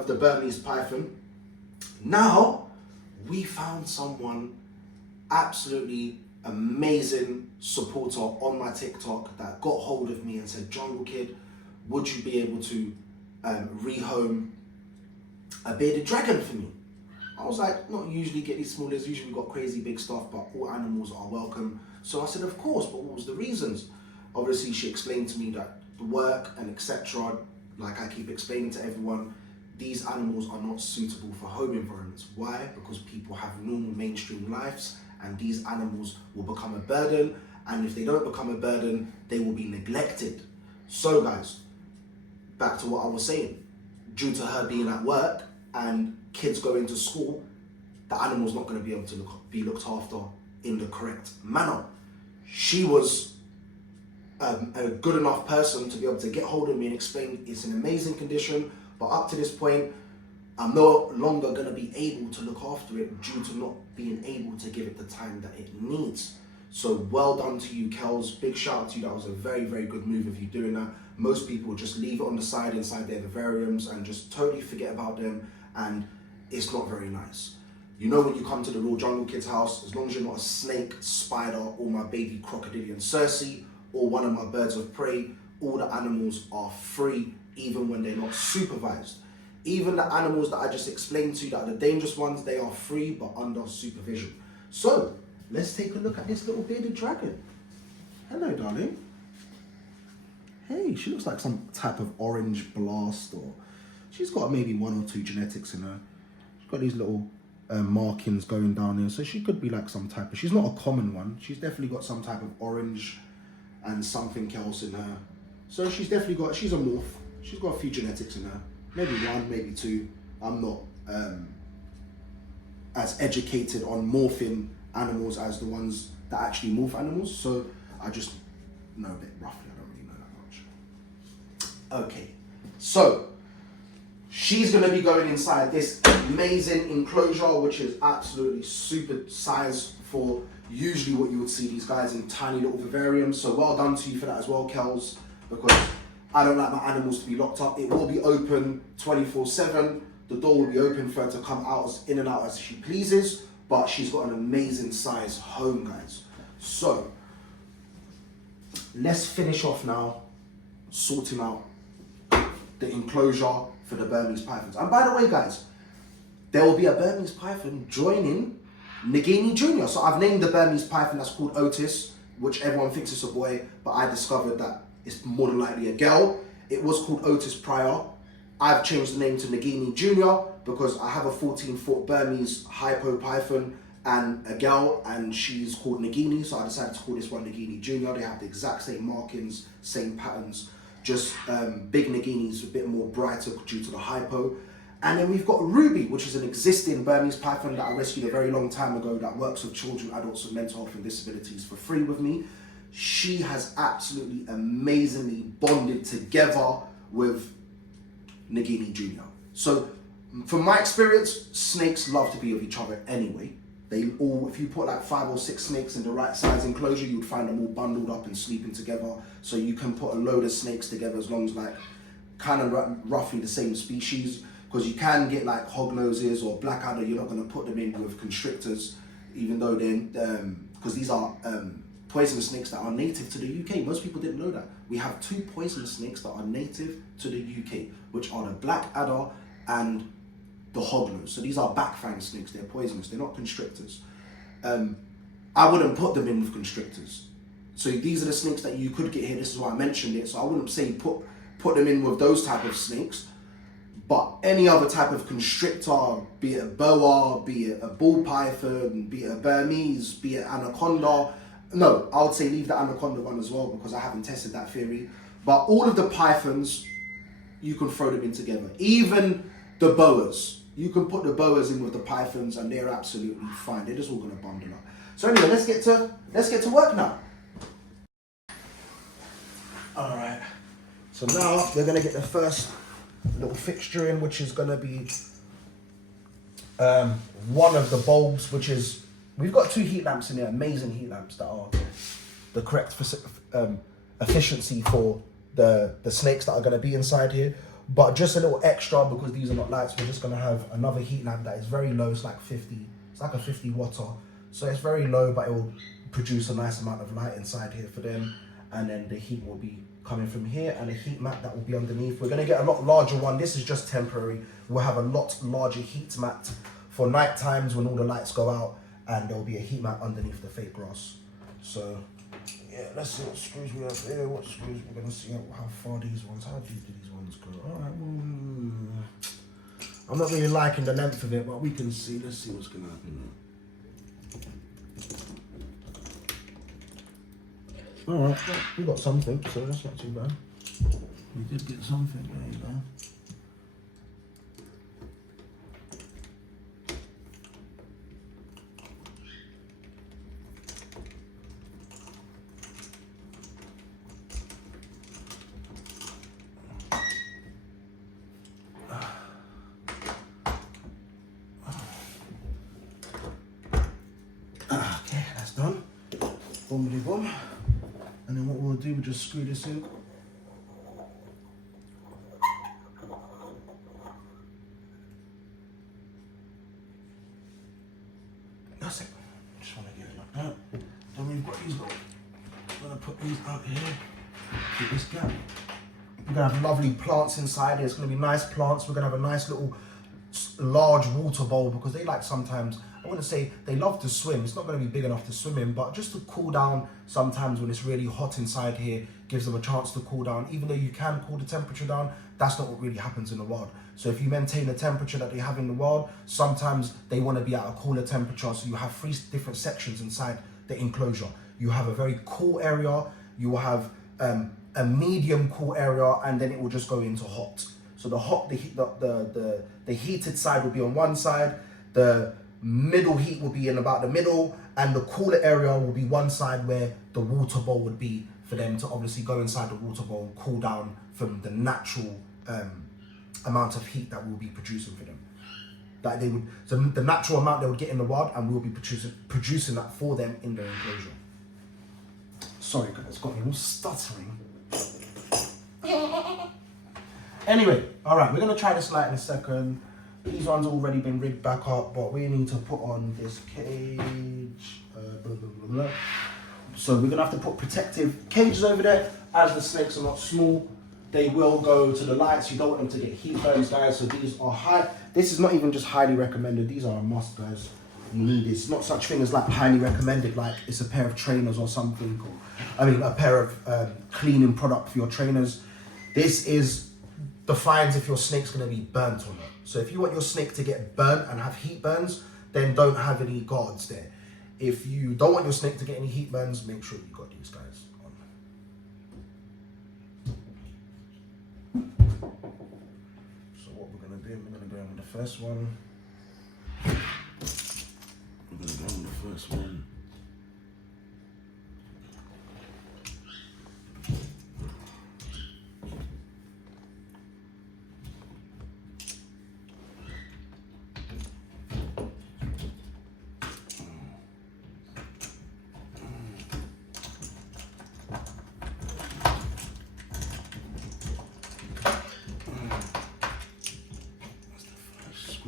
of the Burmese python. Now, we found someone absolutely amazing supporter on my TikTok that got hold of me and said, Jungle Kid, would you be able to rehome a bearded dragon for me? I was like, not usually get these small lizards, usually we've got crazy big stuff, but all animals are welcome. So I said, of course, but what was the reasons? Obviously, she explained to me that the work and etc., like I keep explaining to everyone, these animals are not suitable for home environments. Why? Because people have normal mainstream lives and these animals will become a burden, and if they don't become a burden, they will be neglected. So guys, back to what I was saying, due to her being at work and kids going to school, the animal's not going to be able to be looked after in the correct manner. She was a good enough person to be able to get hold of me and explain it's an amazing condition, but up to this point, I'm no longer going to be able to look after it due to not being able to give it the time that it needs. So well done to you, Kels. Big shout out to you. That was a very, very good move of you doing that. Most people just leave it on the side inside their vivariums and just totally forget about them, and it's not very nice. You know, when you come to the Real Jungle Kids house, as long as you're not a snake, spider, or my baby crocodilian Circe, or one of my birds of prey, all the animals are free, even when they're not supervised. Even the animals that I just explained to you that are the dangerous ones, they are free but under supervision. So, let's take a look at this little bearded dragon. Hello, darling. Hey, she looks like some type of orange blast, or she's got maybe 1 or 2 genetics in her. She's got these little markings going down here, so she could be like some type of, she's not a common one. She's definitely got some type of orange and something else in her. So she's definitely got, she's a morph. She's got a few genetics in her. Maybe 1, maybe 2. I'm not as educated on morphing animals as the ones that actually morph animals. So I just know a bit roughly. I don't really know that much. Okay, so she's going to be going inside this amazing enclosure, which is absolutely super size for usually what you would see these guys in tiny little vivariums. So well done to you for that as well, Kels, because I don't like my animals to be locked up. It will be open 24/7. The door will be open for her to come out in and out as she pleases, but she's got an amazing size home, guys. So let's finish off now sorting out the enclosure for the Burmese pythons. And by the way, guys, there will be a Burmese python joining Nagini Jr. So I've named the Burmese python that's called Otis, which everyone thinks is a boy, but I discovered that it's more than likely a girl. It was called Otis prior. I've changed the name to Nagini Jr. because I have a 14-foot Burmese hypo python and a girl, and she's called Nagini, so I decided to call this one Nagini Jr. They have the exact same markings, same patterns, just big Nagini's a bit more brighter due to the hypo. And then we've got Ruby, which is an existing Burmese python that I rescued a very long time ago that works with children, adults with mental health and disabilities for free with me. She has absolutely amazingly bonded together with Nagini Jr. So from my experience, snakes love to be with each other anyway. They all, if you put like 5 or 6 snakes in the right size enclosure, you'd find them all bundled up and sleeping together. So you can put a load of snakes together as long as like kind of roughly the same species, because you can get like hognoses or blackadder. You're not going to put them in with constrictors, even though they're, because these are poisonous snakes that are native to the UK. Most people didn't know that. We have 2 poisonous snakes that are native to the UK, which are the blackadder and the hognose. So these are backfang snakes. They're poisonous. They're not constrictors. I wouldn't put them in with constrictors. So these are the snakes that you could get here. This is why I mentioned it. So I wouldn't say put them in with those type of snakes. But any other type of constrictor, be it a boa, be it a ball python, be it a Burmese, be it anaconda. No, I would say leave the anaconda one as well because I haven't tested that theory. But all of the pythons, you can throw them in together. Even the boas. You can put the boas in with the pythons and they're absolutely fine. They're just all going to bundle up. So anyway, let's get to work now. All right. So now we're going to get the first little fixture in, which is going to be one of the bulbs, which is, we've got 2 heat lamps in there, amazing heat lamps that are the correct efficiency for the snakes that are going to be inside here. But just a little extra, because these are not lights, we're just gonna have another heat lamp that is very low. It's like a 50 watt. So it's very low, but it will produce a nice amount of light inside here for them. And then the heat will be coming from here, and a heat mat that will be underneath. We're gonna get a lot larger one. This is just temporary. We'll have a lot larger heat mat for night times when all the lights go out, and there'll be a heat mat underneath the fake grass. So yeah, let's see what screws we have here. What screws we're gonna see how far these ones. How deep do these ones go? All right. I'm not really liking the length of it, but we can see. Let's see what's gonna happen. All right, we got something, so that's not too bad. We did get something. There you go. Okay, that's done. Boom, boom. And then what we'll do, we'll just screw this in. That's it. Just want to get it like that. Then we've got these little, I'm going to put these out here. Get this gap. We're going to have lovely plants inside here. It's going to be nice plants. We're going to have a nice little large water bowl, because they like sometimes, I wouldn't say they love to swim. It's not going to be big enough to swim in, but just to cool down sometimes when it's really hot inside here, gives them a chance to cool down. Even though you can cool the temperature down, that's not what really happens in the wild. So if you maintain the temperature that they have in the wild, sometimes they want to be at a cooler temperature. So you have 3 different sections inside the enclosure. You have a very cool area, you will have a medium cool area, and then it will just go into hot. So the heated side will be on one side, the middle heat will be in about the middle, and the cooler area will be one side where the water bowl would be, for them to obviously go inside the water bowl and cool down from the natural amount of heat that we'll be producing for them. That they would, so the natural amount they would get in the wild, and we'll be producing that for them in their enclosure. Sorry, guys, it's got me all stuttering. Anyway, all right, we're gonna try this light in a second. These ones already been rigged back up, but we need to put on this cage. Blah, blah, blah, blah. So we're gonna have to put protective cages over there. As the snakes are not small, they will go to the lights. You don't want them to get heat burns, guys. So these are high. This is not even just highly recommended. These are a must, guys. You need this. Not such thing as like highly recommended, like it's a pair of trainers or something. A pair of cleaning product for your trainers. This defines if your snake's gonna be burnt or not. So if you want your snake to get burnt and have heat burns, then don't have any guards there. If you don't want your snake to get any heat burns, make sure you got these guys on. So what we're gonna do, we're gonna go in with the first one. We're gonna go in with the first one.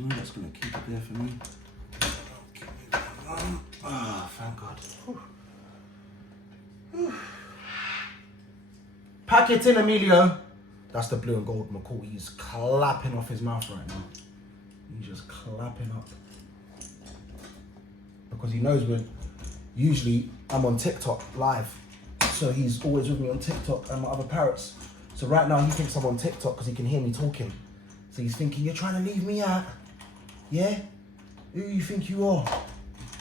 That's going to keep it there for me. Thank God. Pack it in, Emilio. That's the blue and gold McCall. He's clapping off his mouth right now. He's just clapping up. Because he knows usually I'm on TikTok live. So he's always with me on TikTok and my other parrots. So right now he thinks I'm on TikTok because he can hear me talking. So he's thinking, you're trying to leave me out? Yeah? Who you think you are?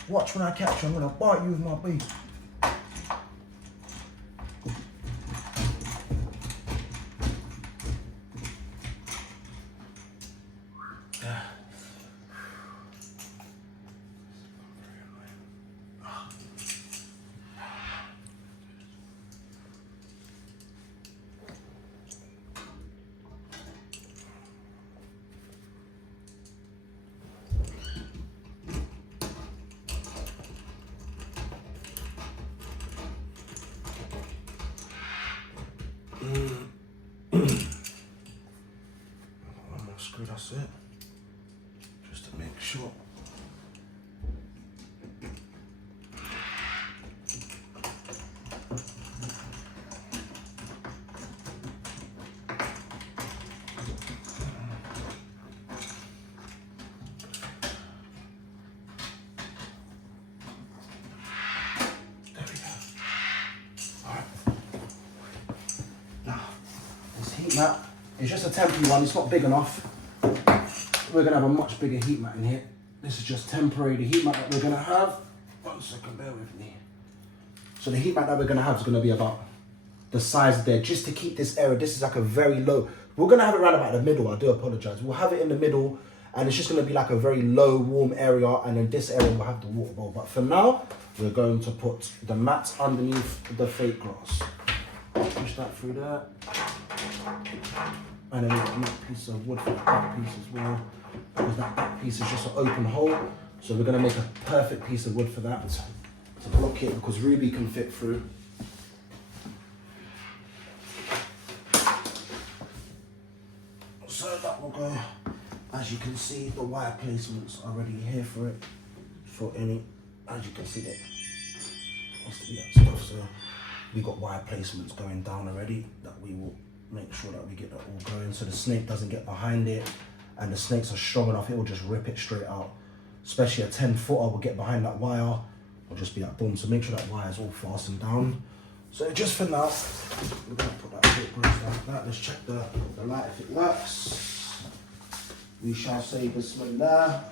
Watch when I catch you, I'm gonna bite you with my beak. That's it. Just to make sure. Heat mat. It's just a temporary one, it's not big enough. We're gonna have a much bigger heat mat in here. This is just temporary. The heat mat that we're gonna have, 1 second, bear with me. So the heat mat that we're gonna have is gonna be about the size there, just to keep this area. This is like a very low, we're gonna have it right about the middle, I do apologize. We'll have it in the middle and it's just gonna be like a very low, warm area, and then this area will have the water bowl. But for now, we're going to put the mats underneath the fake grass. Push that through there. And then we've got a piece of wood for the back piece as well, because that back piece is just an open hole. So we're going to make a perfect piece of wood for that to block it, because Ruby can fit through. So that will go. As you can see, the wire placements are already here for it. For any, as you can see, that has to be that stuff. So we got wire placements going down already that we will make sure that we get that all going, so the snake doesn't get behind it, and the snakes are strong enough, it will just rip it straight out. Especially a 10-footer will get behind that wire, will just be like boom. So make sure that wire is all fastened down. So just for now, we're gonna put that fake grass down like that. Let's check the light if it works. We shall say Bismillah.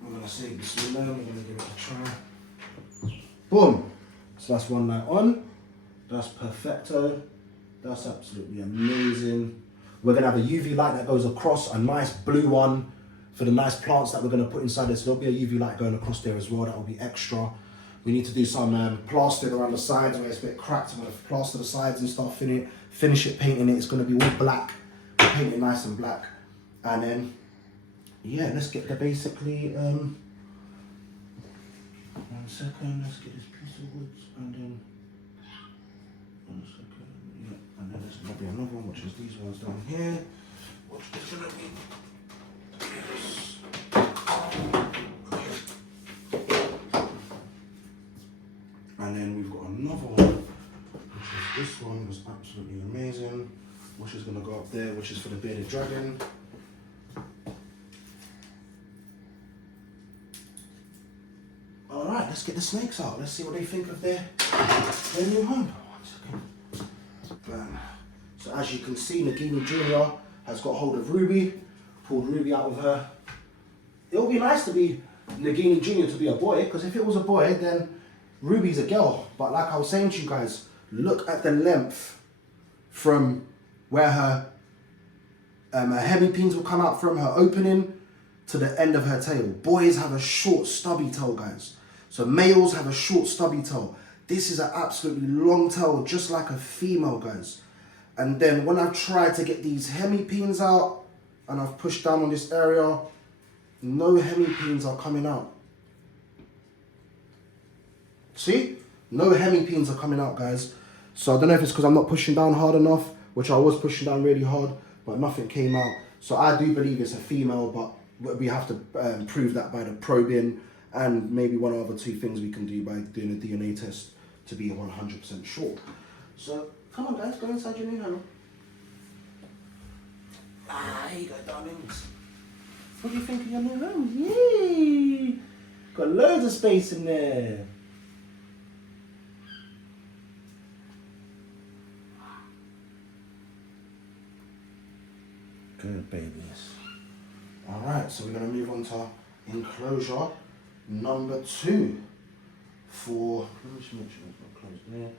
I'm gonna say Bismillah, we're gonna give it a try. Boom. So that's one light on. That's perfecto. That's absolutely amazing. We're gonna have a UV light that goes across, a nice blue one for the nice plants that we're gonna put inside this. There'll be a UV light going across there as well. That will be extra. We need to do some plastering around the sides where it's a bit cracked. I'm gonna plaster the sides and stuff in it, finish it, painting it. It's gonna be all black, paint it nice and black. And then, yeah, let's get the basically, 1 second, let's get this piece of wood and then, 1 second, yeah, and then there's gonna be another one, which is these ones down here, which is gonna be this. And then we've got another one, which is this one, was absolutely amazing, which is gonna go up there, which is for the bearded dragon. Alright, let's get the snakes out. Let's see what they think of their new home. 1 second. Bam. So as you can see, Nagini Jr. has got hold of Ruby, pulled Ruby out of her. It would be nice to be Nagini Jr. to be a boy, because if it was a boy, then Ruby's a girl. But like I was saying to you guys, look at the length from where her hemipines will come out from, her opening, to the end of her tail. Boys have a short stubby tail, guys. So males have a short stubby tail. This is an absolutely long tail, just like a female, guys. And then when I've tried to get these hemipines out, and I've pushed down on this area, no hemipines are coming out. See? No hemipines are coming out, guys. So I don't know if it's because I'm not pushing down hard enough, which I was pushing down really hard, but nothing came out. So I do believe it's a female, but we have to prove that by the probing, and maybe one other 2 things we can do by doing a DNA test to be 100% sure. So come on, guys, go inside your new home. Here you go, darlings. What do you think of your new home? Yay! Got loads of space in there. Good babies. Alright, so we're going to move on to enclosure number 2 for, let me just make sure it's not closed there.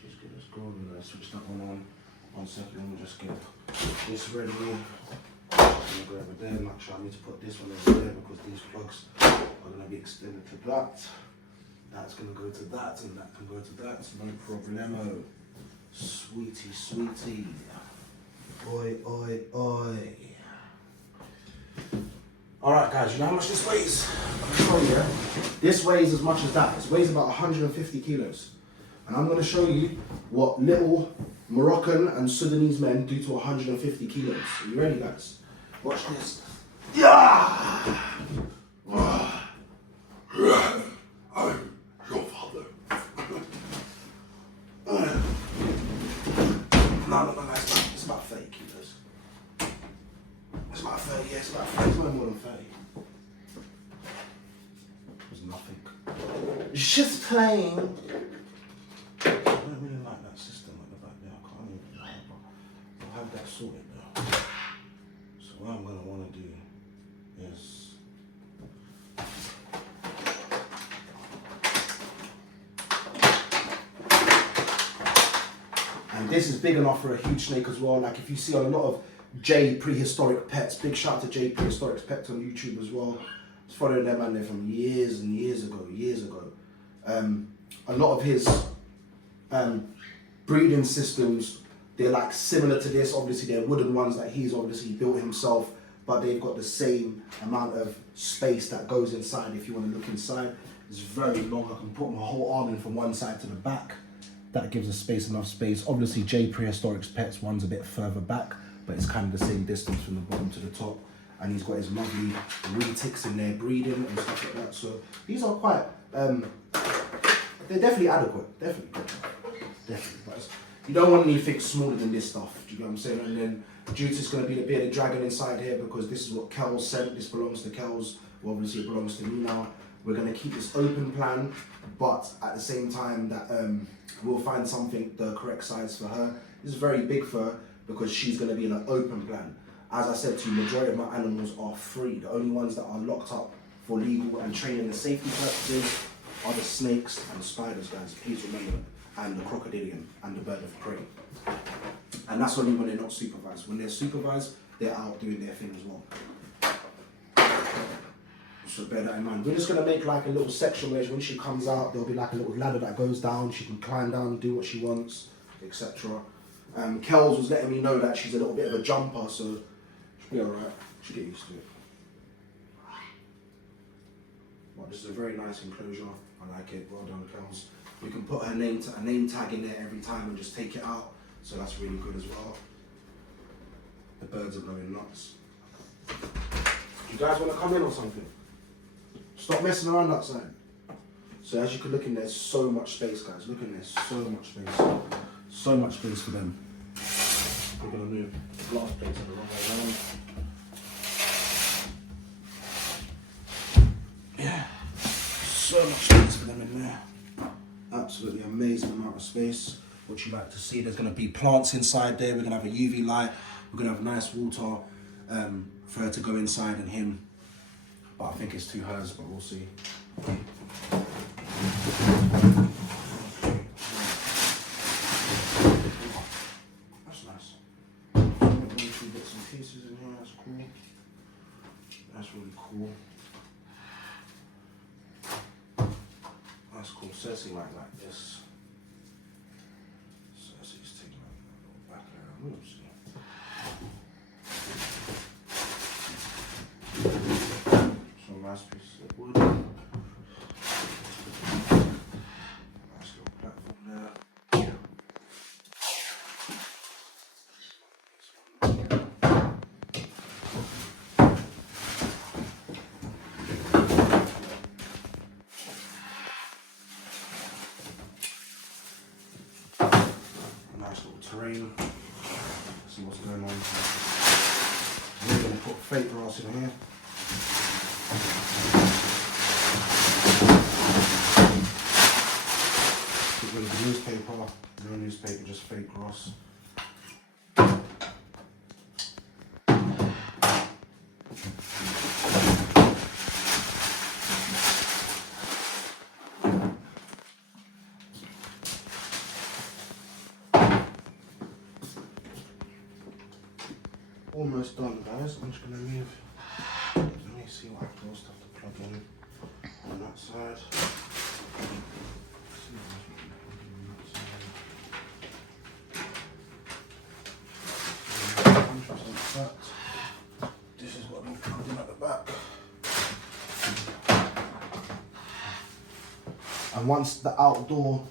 Just get this going, we're going to switch that one on. 1 second, let me just get this ready. I'm going to go over there, make sure I need to put this one over there because these plugs are going to be extended to that. That's going to go to that and that can go to that, no problemo. Sweetie, sweetie. Oi, oi, oi. Alright guys, you know how much this weighs? I'll show you. This weighs as much as that. This weighs about 150 kilos. And I'm going to show you what little Moroccan and Sudanese men do to 150 kilos. Are you ready, guys? Watch this. Yeah! I'm your father. No, it's about 30 kilos. It's about 30, yeah, it's about 30, it's no more than 30. There's nothing. Just playing. I don't really like that system at the back there. I can't even lie, but I'll have that sorted though. So what I'm going to want to do is and this is big enough for a huge snake as well. Like if you see on a lot of J Prehistoric Pets, big shout out to J Prehistoric Pets on YouTube as well. I was following them man there from years and years ago. A lot of his breeding systems, they're like similar to this. Obviously they're wooden ones that he's obviously built himself, but they've got the same amount of space that goes inside. If you want to look inside, it's very long. I can put my whole arm in from one side to the back. That gives us enough space. Obviously J Prehistoric Pets one's a bit further back, but it's kind of the same distance from the bottom to the top. And he's got his lovely retics in there breeding and stuff like that. So these are quite, they're definitely adequate, definitely. But you don't want anything smaller than this stuff, do you know what I'm saying? And then due to it's going to be the bearded dragon inside here, because this is what Kel's sent, this belongs to Kel's, well obviously it belongs to me now. We're going to keep this open plan, but at the same time that we'll find something the correct size for her. This is very big for her because she's going to be in an open plan. As I said to you, majority of my animals are free. The only ones that are locked up for legal and training and safety purposes are the snakes and the spiders, guys. Please remember, and the crocodilian and the bird of prey. And that's only when they're not supervised. When they're supervised, they're out doing their thing as well. So bear that in mind. We're just going to make like a little section where when she comes out, there'll be like a little ladder that goes down. She can climb down, do what she wants, etc. Kels was letting me know that she's a little bit of a jumper, so she'll be alright. She'll get used to it. But this is a very nice enclosure. I like it. Well done, Kels. You can put her name a name tag in there every time and just take it out. So that's really good as well. The birds are going nuts. You guys want to come in or something? Stop messing around outside. So as you can look in, there's so much space, guys. Look in there, so much space. So much space for them. We're gonna move a lot of space the wrong way around. Yeah, so much space for them in there. Absolutely amazing amount of space. What you like to see, there's gonna be plants inside there. We're gonna have a UV light. We're gonna have nice water for her to go inside and him. But I think it's to hers, but we'll see. That's nice. A few bits and pieces in here, that's cool. That's really cool. That's cool. Cersei like this. Cersei's taking like a little back around. Oops. Nice piece of wood. Nice little platform there. Nice little terrain. Let's see what's going on. We're going to put fake grass in here. Get rid of the newspaper, no newspaper, just fake grass. Almost done, guys. I'm just gonna move. Let me see what else stuff to plug in on that side. This is what I'm plugged in at the back. And once the outdoor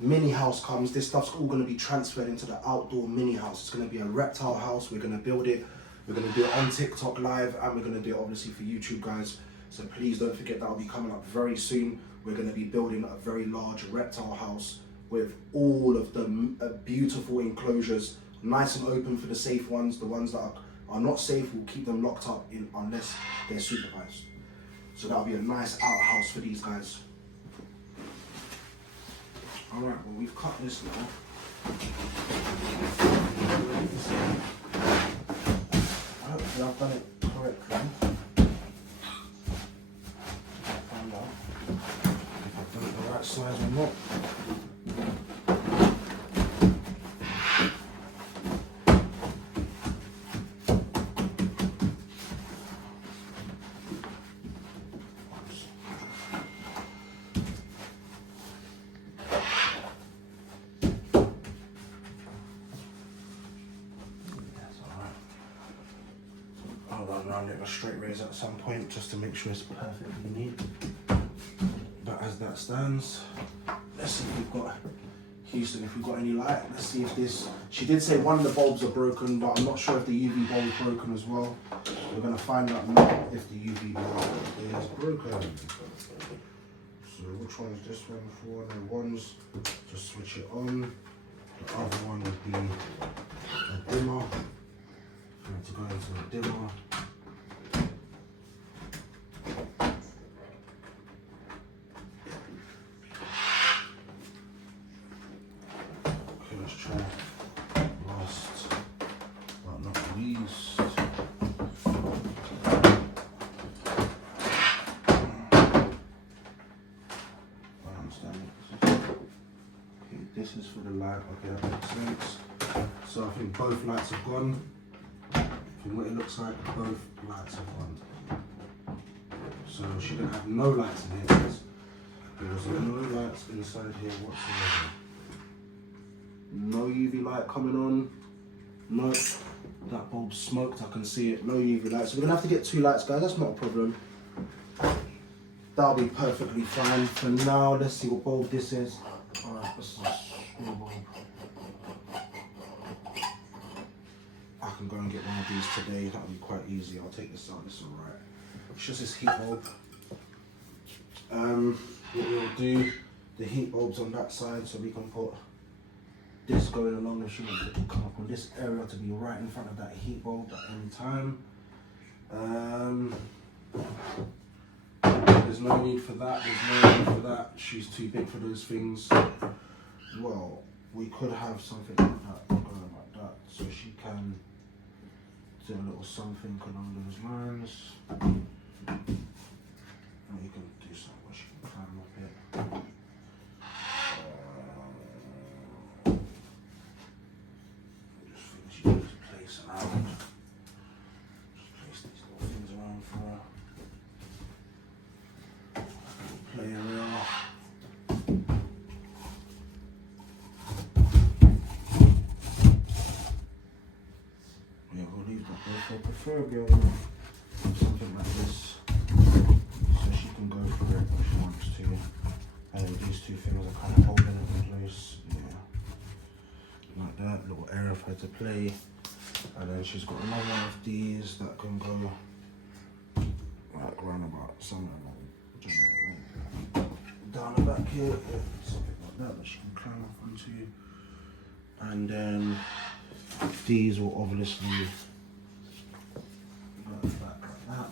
mini house comes, this stuff's all going to be transferred into the outdoor mini house. It's going to be a reptile house. We're going to build it. We're going to do it on TikTok live, and we're going to do it obviously for YouTube, guys. So please don't forget, that will be coming up very soon. We're going to be building a very large reptile house with all of the beautiful enclosures, nice and open for the safe ones. The ones that are not safe, we'll keep them locked up in unless they're supervised. So that'll be a nice outhouse for these guys. All right, well, we've cut this now. Hopefully I've done it correctly. Find out if I've done it the right size or not. Around it with a straight razor at some point just to make sure it's perfectly neat. But as that stands, let's see if we've got Houston, if we've got any light. Let's see if this, she did say one of the bulbs are broken, but I'm not sure if the UV bulb is broken as well. We're going to find out now if the UV bulb is broken. So which one is this one for? The ones, just switch it on. The other one would be a dimmer. I'm going to go into the dimmer. Okay, let's try last but not least. I understand it. Okay, this is for the light. Okay, that makes sense. So I think both lights have gone. From what it looks like, both lights have gone. So she didn't have no lights in here. There was no lights inside here whatsoever. No UV light coming on. No, that bulb smoked, I can see it. No UV light. So we're gonna have to get two lights, guys. That's not a problem. That'll be perfectly fine. For now, let's see what bulb this is. Alright, this is a small bulb. I can go and get one of these today. That'll be quite easy. I'll take this out. This is alright. It's just this heat bulb. What we'll do, the heat bulb's on that side, so we can put this going along, and she wants it to come up on this area to be right in front of that heat bulb at any time. There's no need for that. There's no need for that. She's too big for those things. Well, we could have something like that going like that, so she can do a little something along those lines. And you can do something where she can climb up it. Just finish it, just place it out. Just place these little things around for her. Play area. Preferably something like this, so she can go for it if she wants to. And these two things are kind of holding it in place, yeah, like that. Little area for her to play, and then she's got another one of these that can go like round about somewhere like down the back here, yeah, something like that she can climb up onto. And then these will obviously back like that.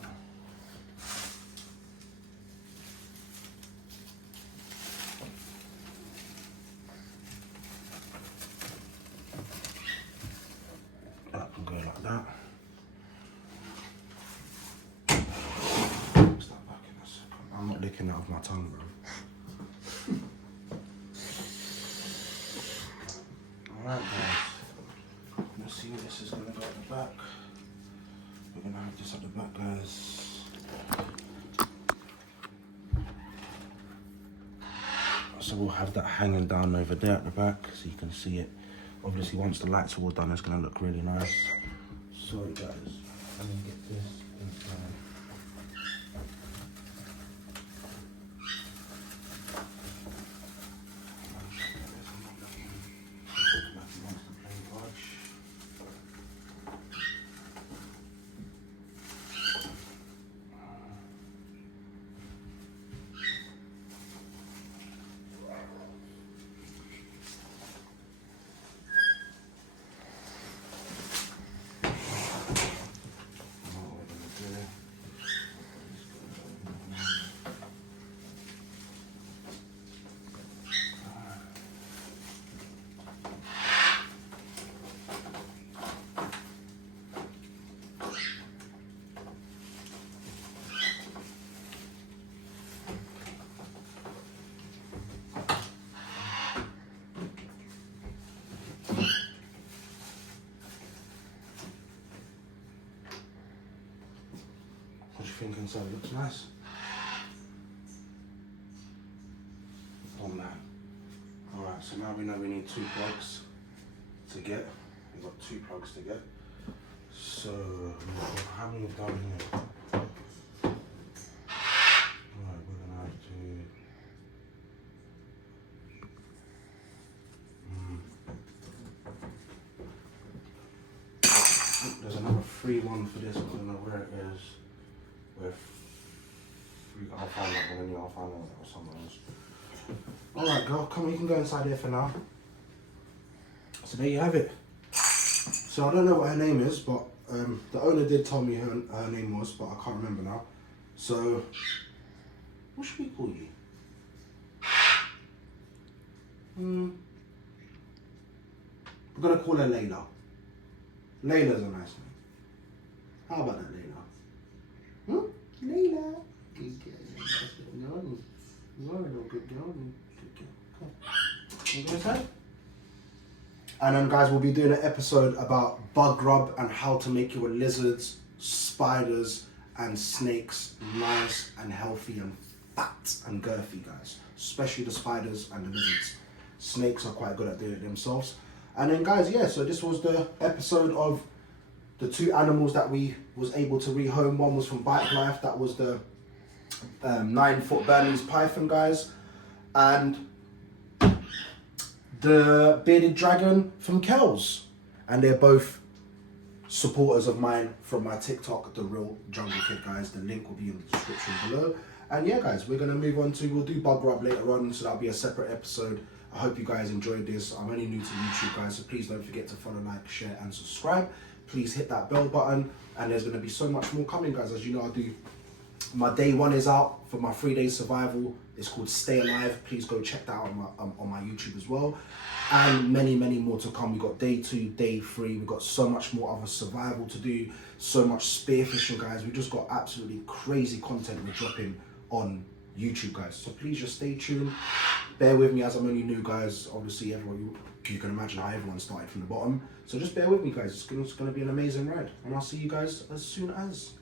That can go like that. Put that back in a second. I'm not licking that off my tongue, bro. Alright guys, let's see where this is going to go at the back. We're going to have this at the back, guys. So we'll have that hanging down over there at the back so you can see it. Obviously once the lights are all done, it's going to look really nice. So guys, let me get this inside. everything inside looks nice. Oh man. Alright, so now we know we need 2 plugs to get. We've got 2 plugs to get. So, how many we've done here? Alright, we're gonna have to... There's another free one for this, I don't know where it is. I'll find that one anyway, I'll find that somewhere else. Alright girl, come on, you can go inside there for now. So there you have it. So I don't know what her name is, but the owner did tell me her name was, but I can't remember now. So, what should we call you? We're gonna call her Layla. Layla's a nice name. How about that, Layla? Layla. Good girl. You are a little good girl. Good girl. Come. You go inside? And then guys, we'll be doing an episode about bug rub and how to make your lizards, spiders and snakes nice and healthy and fat and girthy, guys. Especially the spiders and the lizards. Snakes are quite good at doing it themselves. And then guys, yeah, so this was the episode of the 2 animals that we was able to rehome. One was from Bike Life, that was the 9-foot Burmese python, guys. And the bearded dragon from Kells, and they're both supporters of mine from my TikTok, The Real Jungle Kid, guys. The link will be in the description below. And yeah guys, we're gonna move on to, we'll do bug rub later on, so that'll be a separate episode. I hope you guys enjoyed this. I'm only new to YouTube, guys, so please don't forget to follow, like, share and subscribe. Please hit that bell button, and there's gonna be so much more coming, guys. As you know, I do, my day 1 is out for my 3-day survival. It's called Stay Alive. Please go check that out on my YouTube as well. And many, many more to come. We've got day 2, day 3. We've got so much more other survival to do. So much spearfishing, guys. We've just got absolutely crazy content we're dropping on YouTube, guys. So please just stay tuned. Bear with me as I'm only new, guys. Obviously, everyone, you can imagine how everyone started from the bottom. So just bear with me, guys. It's gonna be an amazing ride. And I'll see you guys as soon as.